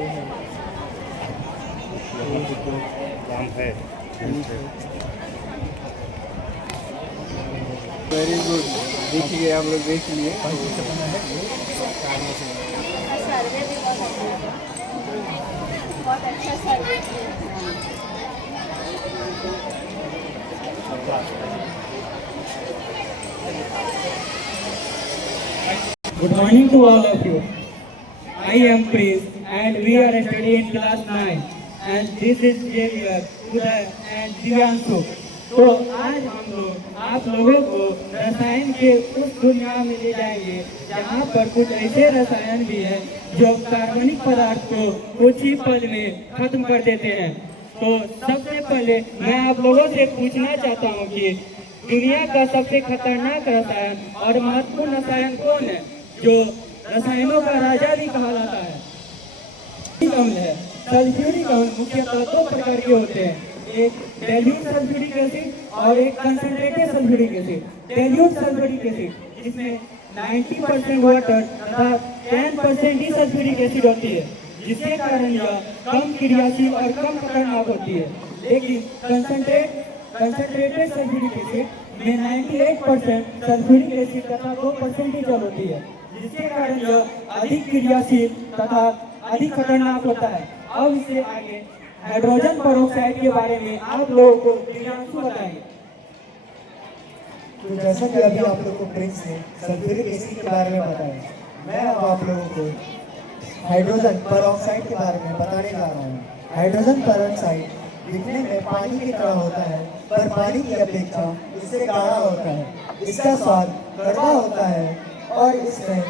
यहाँ पे जो काम है। वेरी गुड, देखिए आप लोग देख लिए। सर्वे भी बहुत अच्छा सर्वे किया। Good morning to all of you. I am Prince and we are studying in class 9 and this is Xavier, Uday and Divyanshu. तो आज हम लोग आप लोगों को रसायन के उस दुनिया में ले जाएंगे जहाँ पर कुछ ऐसे रसायन भी हैं जो कार्बनिक पदार्थ को कुछ ही पल में खत्म कर देते हैं। तो सबसे पहले मैं आप लोगों से पूछना चाहता हूँ कि दुनिया का सबसे खतरनाक रसायन और महत्वपूर्ण रसायन कौन है, जो रसायनों का राजा भी कहा जाता है? अम्ल है। सल्फ्यूरिक अम्ल मुख्यतः दो प्रकार के होते हैं, एक डाइल्यूट सल्फ्यूरिक एसिड और एक concentrated sulphuric acid. Dilute sulphuric acid जिसमें 90% वाटर तथा 10% ही सल्फ्यूरिक एसिड होती है, जिसके कारण यह कम क्रियाशील और कम खतरनाक होती है। लेकिन कंसंट्रेटेड सल्फ्यूरिक एसिड में 98% सल्फ्यूरिक एसिड तथा 2% ही जल होती है, जिसके कारण यह अधिक क्रियाशील तथा अधिक खतरनाक होता है। अब इससे आगे हाइड्रोजन पेरोक्साइड के बारे में आप लोगों को दिव्यांशु बताएंगे। तो जैसा कि अभी आप लोगों को प्रिंस ने सल्फ्यूरिक एसिड के बारे में बताया, मैं अब आप लोगों को हाइड्रोजन पेरोक्साइड के बारे में बताने जा रहा हूँ। हाइड्रोजन पेरोक्साइड दिखने में पानी की तरह होता है, पर पानी की अपेक्षा इससे गाढ़ा होता है। इसका स्वाद कड़वा होता है और इसमें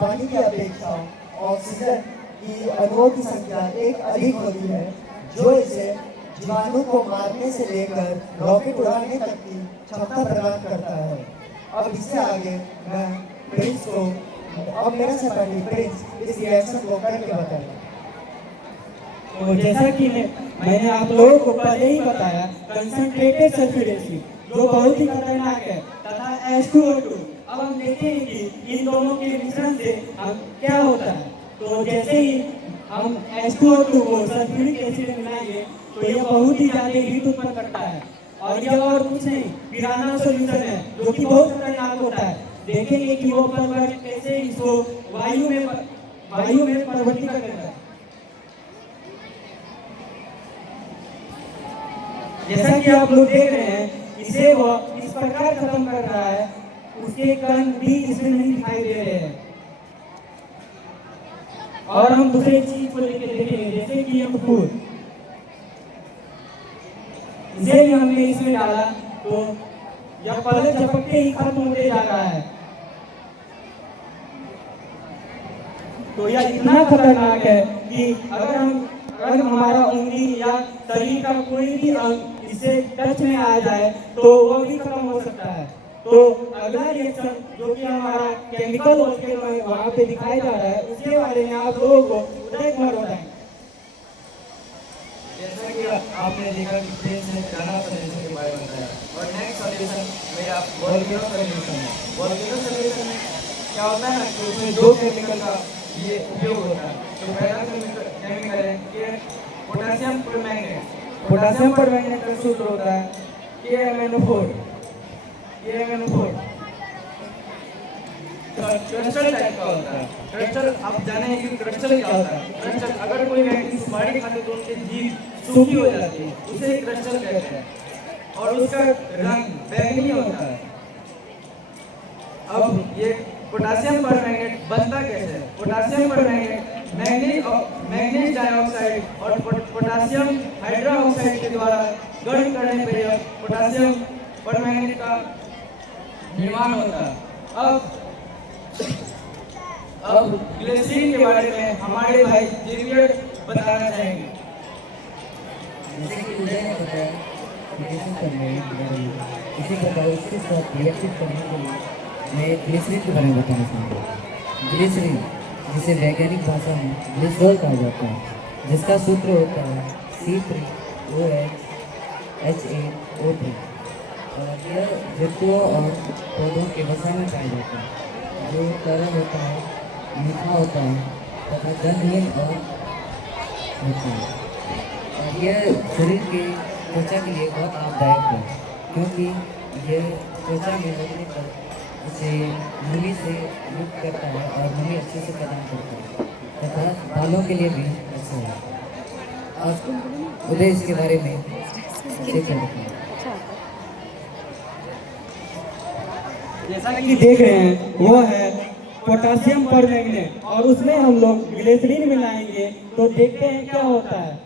पानी की अपेक्षा ऑक्सीजन की अणुओं की संख्या एक अधिक होती है, जो इसे जीवाणु को मारने से लेकर रॉकेट उड़ाने तक की क्षमता प्रदान करता है। अब इससे आगे मैं प्रिंस को, अब मेरा सहपाठी प्रिंस इस रिएक्शन को करके बताएगा। तो जैसा कि मैंने आप लोगों को पहले ही बताया, कंसंट्रेटेड सल्फ्यूरिक एसिड जो बहुत ही खतरनाक है तथा H2O2। अब हम देखेंगे कि इन दोनों के मिश्रण से हम क्या होता है। तो जैसे ही हम H2O2 को सल्फ्यूरिक एसिड में मिलाएंगे तो यह बहुत ही ज्यादा हीट उत्पन्न करता है और यह और कुछ नहीं पिराना सॉल्यूशन है, जो कि बहुत खतरनाक होता है। देखेंगे कि वो परिवर्तन कैसे इसको वायु में परिवर्तित कर देता है। जैसा कि आप लोग देख रहे हैं, इसे वो इस प्रकार खत्म कर रहा है, उसके कण भी इसमें नहीं दिखाई दे रहे हैं। और हम दूसरे चीज को लेकर देखेंगे, जैसे कि हम फूल, इसे भी हमने इसमें डाला तो यह पहले झपकते ही खत्म होते जा रहा है। तो यह इतना खतरनाक है कि अगर हमारा उंगली या शरीर का कोई भी अंग इससे टच में आ जाए तो वह भी खत्म हो सकता है। तो अगला रिएक्शन जो कि हमारा केमिकल वहाँ पे दिखाया जा रहा है, उसके बारे में आप लोगों को उदय कुमार बताएंगे। जैसा कि आपने देखा कि प्रिंस ने गाना सॉल्यूशन के बारे में बताया, और नेक्स्ट सॉल्यूशन मेरा वोल्केनो सॉल्यूशन है। वोल्केनो सॉल्यूशन में क्या होता है ना कि उसमें दो केमिकल का ये उपयोग होता है। तो पहला केमिकल है कि पोटेशियम परमैंगनेट। पोटेशियम परमैंगनेट का सूत्र होता है KMnO4। क्रिस्टल टाइप का होता है। क्रिस्टल आप जाने हैं कि क्रिस्टल क्या होता है। क्रिस्टल अगर कोई व्यक्ति सुपारी खाते तो उनकी जीभ सूखी हो जाती है, उसे क्रिस्टल कहते हैं, और उसका रंग बैंगनी होता है। अब ये पोटेशियम परमैंगनेट बनता कैसे है? पोटेशियम परमैंगनेट मैंगनीज डाइऑक्साइड और पोटेशियम हाइड्रोक्साइड के द्वारा गर्म करने पर यह पोटेशियम परमैंगनेट का निर्माण होता है। अब ग्लिसरीन के बारे में हमारे भाई जेवियर बताना चाहेंगे। जैसे कि उदय ने बताया रिएक्शन करने इसी प्रकार उसके साथ रिएक्शन करने के लिए मैं ग्लिसरीन के बारे में बताना चाहूँगा। ग्लिसरीन, जिसे वैज्ञानिक भाषा में ग्लिसरॉल कहा जाता है, जिसका सूत्र होता है C3OH HAO3। और यह जंतुओं और पौधों के वसा में पाया जाता है, जो तरल होता है, मीठा होता है तथा गंधहीन और होती है। और यह शरीर के त्वचा के लिए बहुत लाभदायक है, क्योंकि यह त्वचा में लगने पर उसे नमी से मुक्त करता है और नमी अच्छे से प्रदान करता है, तथा बालों के लिए भी अच्छा है। और उदय इसके बारे में देख रहे हैं। जैसा कि देख रहे हैं वो है पोटासियम परमैंगनेट, और उसमें हम लोग ग्लिसरीन मिलाएंगे तो देखते हैं क्या होता है।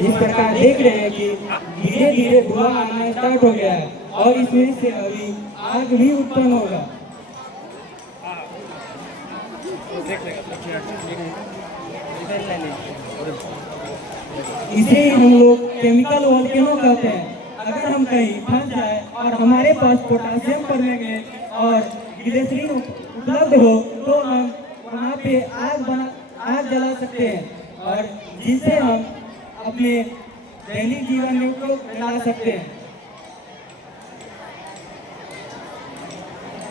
इस प्रकार देख रहे हैं कि धीरे धीरे धुआं आना स्टार्ट हो गया है और इसमें से अभी आग भी उत्पन्न होगा। इसे हम लोग केमिकल वोल्केनो कहते हैं। अगर हम कहीं फंस जाए और हमारे पास पोटासियम परमैंगनेट और ग्लिसरीन उपलब्ध हो तो हम वहाँ पे आग जला सकते हैं, और जिससे हम अपने दैनिक जीवन में उपयोग ला सकते हैं।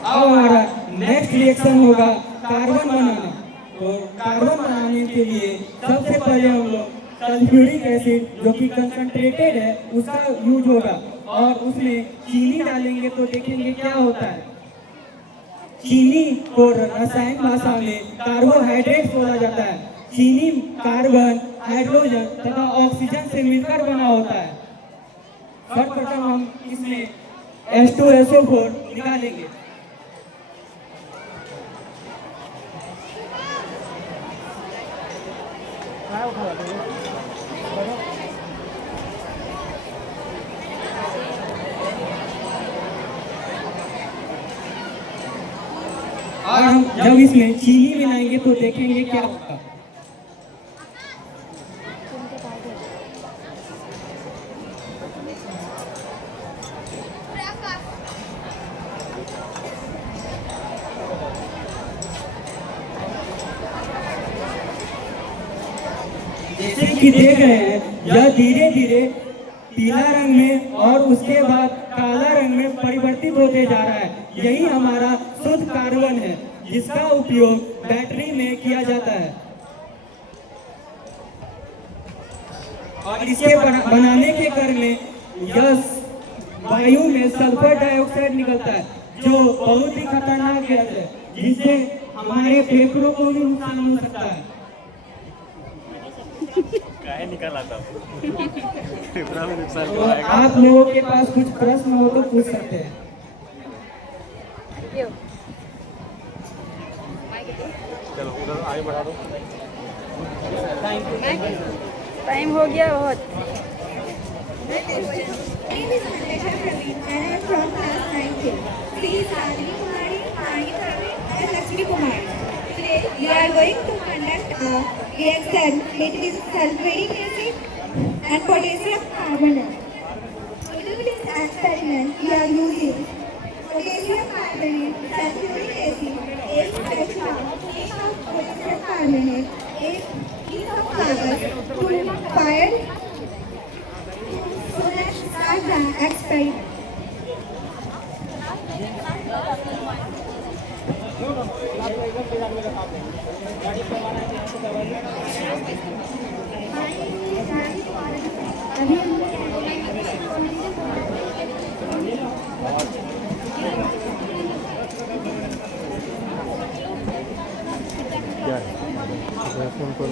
अब हमारा नेक्स्ट रिएक्शन होगा कार्बन बनाना। तो कार्बन बनाने के लिए सबसे पहले हम लोग सल्फ्यूरिक एसिड जो कि कंसंट्रेटेड है उसका यूज होगा, और उसमें चीनी डालेंगे तो देखेंगे क्या होता है। चीनी को रसायन भाषा में कार्बोहाइड्रेट बोला जाता है। चीनी कार्बन, हाइड्रोजन तथा ऑक्सीजन से मिलकर बना होता है। सर्वप्रथम हम इसमें H2SO4 निकालेंगे। और हम जब इसमें चीनी मिलाएंगे तो देखेंगे क्या होगा। जैसे कि देख रहे हैं यह धीरे धीरे पीला रंग में और उसके बाद काला रंग में परिवर्तित होते जा रहा है। यही हमारा शुद्ध कार्बन है जिसका उपयोग बैटरी में किया जाता है। और इसके बनाने के क्रम में यह वायु में सल्फर डाइऑक्साइड निकलता है जो बहुत ही खतरनाक गैस है, जिससे हमारे फेफड़ों को भी नुकसान हो सकता है। काहे निकाला था फेफड़ा में नुकसान तो कराएगा। आप लोगों के पास कुछ प्रश्न हो तो पूछ सकते हैं। चलो उधर आगे बढ़ा दो। टाइम हो गया बहुत। My name is Manisha Praveen and I am from class 9K. Please Rajni Kumari, Mani Praveen and Lakshmi Kumari. Today we are going to conduct a reaction between sulfuric acid and potassium carbonate. To do this experiment we are using potassium carbonate, sulfuric acid, a spatula, a of potassium carbonate, a piece of kagaz, 2 fire. So let's start the experiment. क्या है phone पर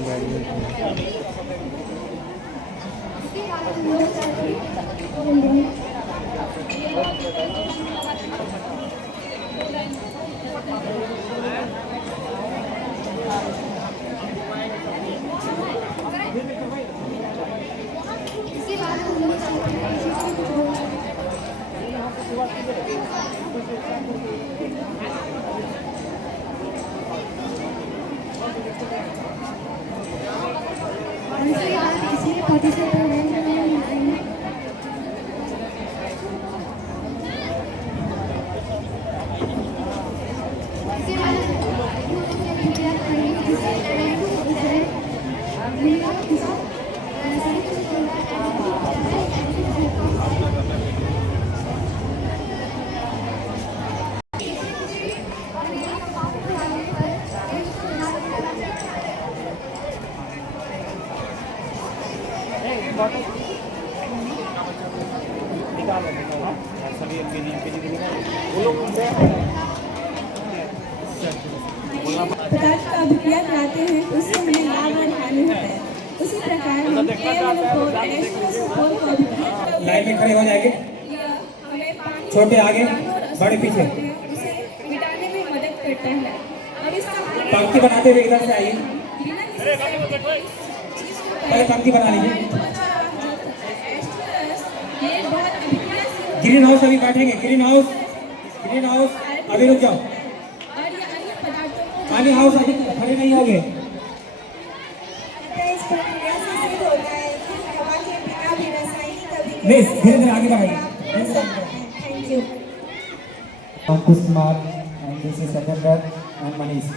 पदार्थ का अभिक्रिया कराते हैं तो उससे हमें लाभ और हानि होता है। उसी प्रकार हम KMnO4 H2SO4 को अभिक्रिया लाइन में खड़े हो जाएंगे, हमें पानी छोटे आगे बड़े पीछे, उसे मिटाने में मदद करता है। अब इसका पंक्ति बनाते हुए इधर से आइए, पहले पंक्ति बना लीजिए। ये बहुत अभिक्रियाशील ग्रीन हाउस अभी बैठेंगे, ग्रीन हाउस अभी रुक जाओ, और ये अन्य पदार्थों को पानी हाउस अभी खड़े नहीं होंगे। इस प्रक्रिया से सिद्ध होता है कि हवा के बिना भी रासायनिक मिस धीरे धीरे आगे बढ़ाइए। Thank you. Ankush Kumar and this is Satyendra and Manish.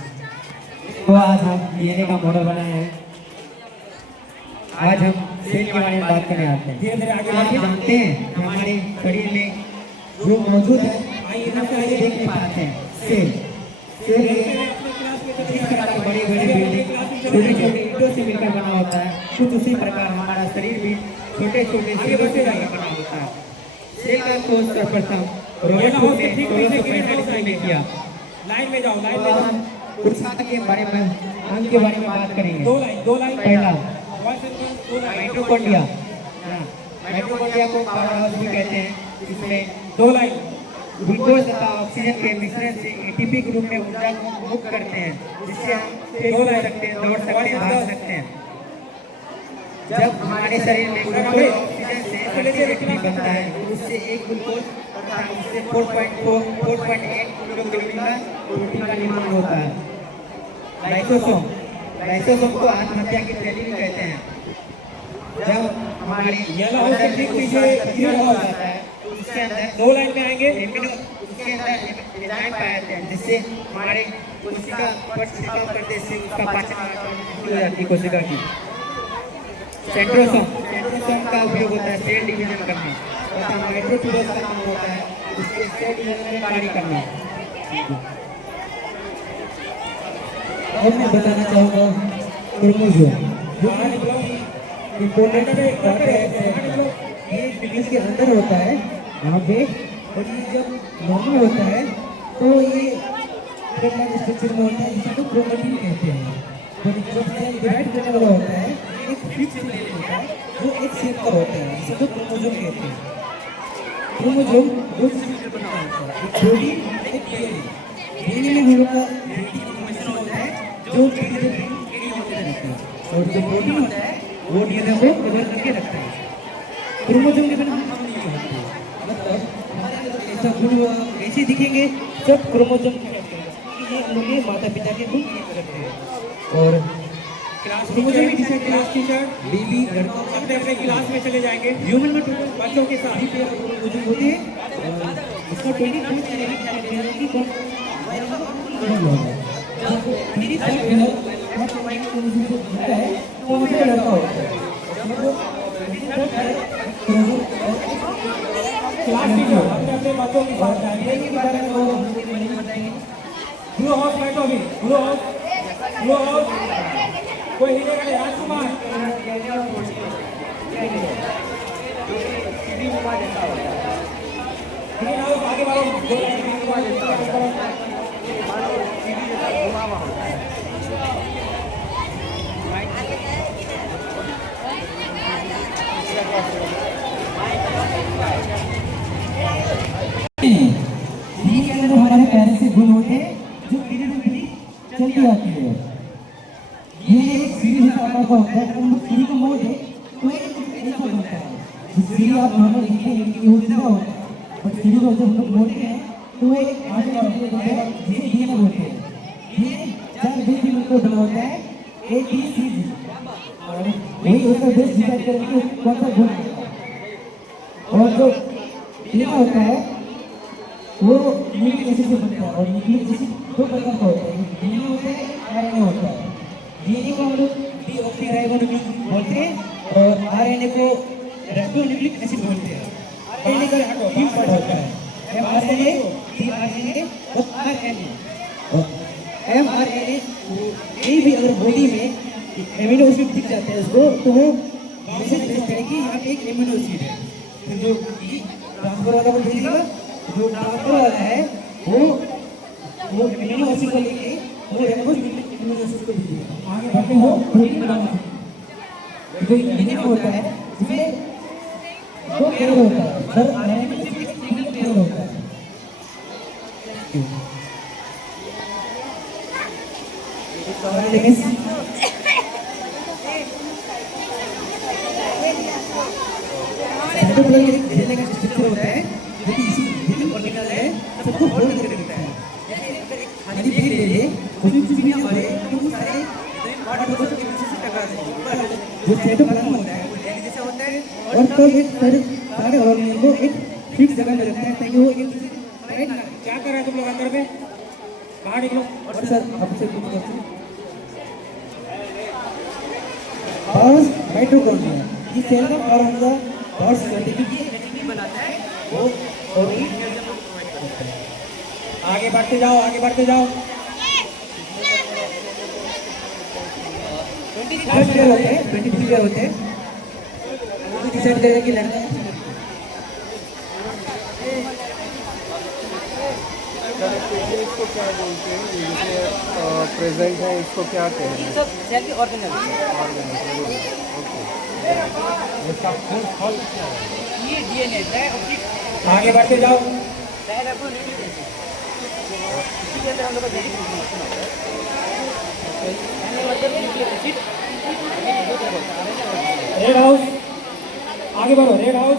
तो आज हम डीएनए का मॉडल बनाए हैं। आज हम सेल के बारे में बात करने आते हैं। धीरे धीरे आगे आप बढ़िए। जानते हैं हमारे शरीर में जो मौजूद है हम पहले देख नहीं पाते हैं। सेल इस प्रकार के बड़ी बड़ी बिल्डिंग छोटे छोटे ईंटों से मिलकर बना होता है। कुछ उसी प्रकार हमारा शरीर भी छोटे छोटे सेलों से मिलकर बना होता है। सेल का खोज सर्वप्रथम रॉबर्ट हुक ने 1645 में किया। लाइन में जाओ, लाइन तो में हम कुछ साथ के बारे में अंग के बारे में बात करेंगे। दो लाइन पहला माइट्रोकॉन्ड्रिया। माइटोकॉन्ड्रिया। माइटोकॉन्ड्रिया को पावर हाउस भी कहते हैं। इसमें दो लाइन ग्लूकोज तथा ऑक्सीजन के मिश्रण से एटीपी के रूप में ऊर्जा को मुक्त करते हैं, जिससे हम तेज हो सकते हैं, दौड़ सकते हैं, भाग सकते हैं। जब हमारे शरीर में ग्लूकोज ऑक्सीजन से एटीपी बनता है, उससे एक ग्लूकोज तथा उससे 4.8 किलोकैलोरी प्रोटीन का निर्माण होता है। लाइसोसोम को आत्महत्या की थैली कहते हैं। जब हमारी येलो हाउस के ठीक पीछे ग्रीन हाउस आता है, तो उसके अंदर दो लाइन में आएंगे। उसके अंदर एंजाइम पाए जाते हैं, जिससे हमारे कोशिका पर छिड़काव करने से उसका पाचन हो जाती है कोशिका की। सेंट्रोसोम का उपयोग होता है सेल डिवीजन करने तथा माइटोट्यूबस का काम होता है उसके सेल डिवीजन में कार्य करना। अब मैं बताना चाहूँगा क्रोमोसोम जो इम्पोर्टेंट पार्ट है। ये पेनिस के अंदर होता है यहाँ पे, और ये जब नॉर्मल होता है तो ये स्ट्रक्चर में होता है, जिसे तो क्रोमेटिन कहते हैं। और जब सेल डिवाइड करने वाला होता है एक फिक्स शेप होता है जो एक शेप का होता है, जिसे तो क्रोमोसोम कहते हैं। क्रोमोसोम दो चीज़ों से बना होता है, एक प्रोटीन एक डीएनए। डीएनए में हम लोग का मिश्रण होता है जो धीरे धीरे होते रहता है, और जो प्रोटीन होता है वो डीएनए को कवर करके रखता है। क्रोमोसोम के बिना हम नहीं होते, मतलब हमारे अंदर ऐसा गुण हुआ ऐसे दिखेंगे सब क्रोमोसोम कहते हैं, क्योंकि ये हम लोग के माता पिता के गुण करते हैं। और क्रोमोसोम की क्लास टीचर बेबी लड़कों अपने अपने क्लास में चले जाएंगे। ह्यूमन में टोटल बच्चों के साथ क्रोमोसोम होते हैं, इसका 20 क्लास टीचर अपने अपने बच्चों के साथ जाएंगे। ब्लू हाउस लाइट होगी, ब्लू हाउस कोई हिलेगा नहीं। राजकुमार आगे बढ़ो। के अंदर हमारे पहले से गुण होते हैं जो धीरे धीरे चलती आती है। ये एक सीढ़ी आकार का होता है। अगर हम सीढ़ी को मोड़ दें तो एक ऐसा बनता है। सीढ़ी आप नॉर्मल देखते हैं कि वो सीधा होता है, और सीढ़ी को जब हम लोग मोड़ते हैं तो एक आगे बढ़ते हैं, जिसे डीएनए बोलते हैं। डीएनए 4 बेस मिलकर बना होता है, ATCG, और वही उसका बेस डिसाइड करेंगे कि कौन सा गुण है। और जो डीएनए होता है वो न्यूक्लिक एसिड से बनता है, और न्यूक्लिक एसिड 2 प्रकार का होता है, डीएनए होता है, आरएनए होता है। डीएनए को हम लोग डीऑक्सीराइबोन्यूक्लिक बोलते हैं और आरएनए को राइबोन्यूक्लिक एसिड बोलते हैं। आरएनए का 3 पार्ट होता है, एमआरएनए, टीआरएनए और आरएनए। एमआरएनए कहीं भी अगर बॉडी में एमिनो एसिड दिख जाता है उसको, तो वो मैसेज भेजता है कि यहाँ पे एक एमिनो एसिड है। जो ट्रांसफर वाला को दीजिएगा। जो ट्रांसफर वाला है वो मिनी हॉस्पिटल को लेके वो रेमो मिनी हॉस्पिटल को दीजिएगा। आगे बढ़ते हो जो इंजीनियर होता है इसमें दो फ्लोर होता है सर, आने में सिंगल फ्लोर होता है। लेकिन सेंटर प्लग एक खेलने का स्ट्रक्चर होता है जो कि इसी वर्टिकल है, सबको होल्ड करके रखता है। जैसे खाली बैग ले ले, उसमें कुछ भी ना मारे तो वो सारे वाटर बॉटल के पीछे से टकरा जाएंगे। जो सेंटर प्लग होता है वो लेने जैसा होता है और तब एक सारे ऑर्गेनिज्म को एक फिक्स जगह में रखता है ताकि वो एक राइट। क्या कर रहे हैं तुम लोग अंदर में? बाहर निकलो। और सर आपसे कुछ क्वेश्चन पावर माइटोकॉन्ड्रिया ये सेल का पावर होगा पावर सर्टिफिकेट बनाता है वो और आगे बढ़ते जाओ, आगे बढ़ते जाओ। 20 प्लेयर होते हैं, 20 प्लेयर होते हैं। डिसाइड करेगा कि लड़ना है। इसको क्या बोलते हैं, ये जैसे प्रेजेंट है इसको क्या कहते हैं? सब सेल के ऑर्गेनल इसका फुल फॉर्म क्या है? ये डीएनए है ऑप्टिक। आगे बढ़ते जाओ। हम लोग का जेनेटिक इंफॉर्मेशन होता है। यानी मतलब न्यूक्लिक एसिड रेड हाउस आगे बढ़ो, रेड हाउस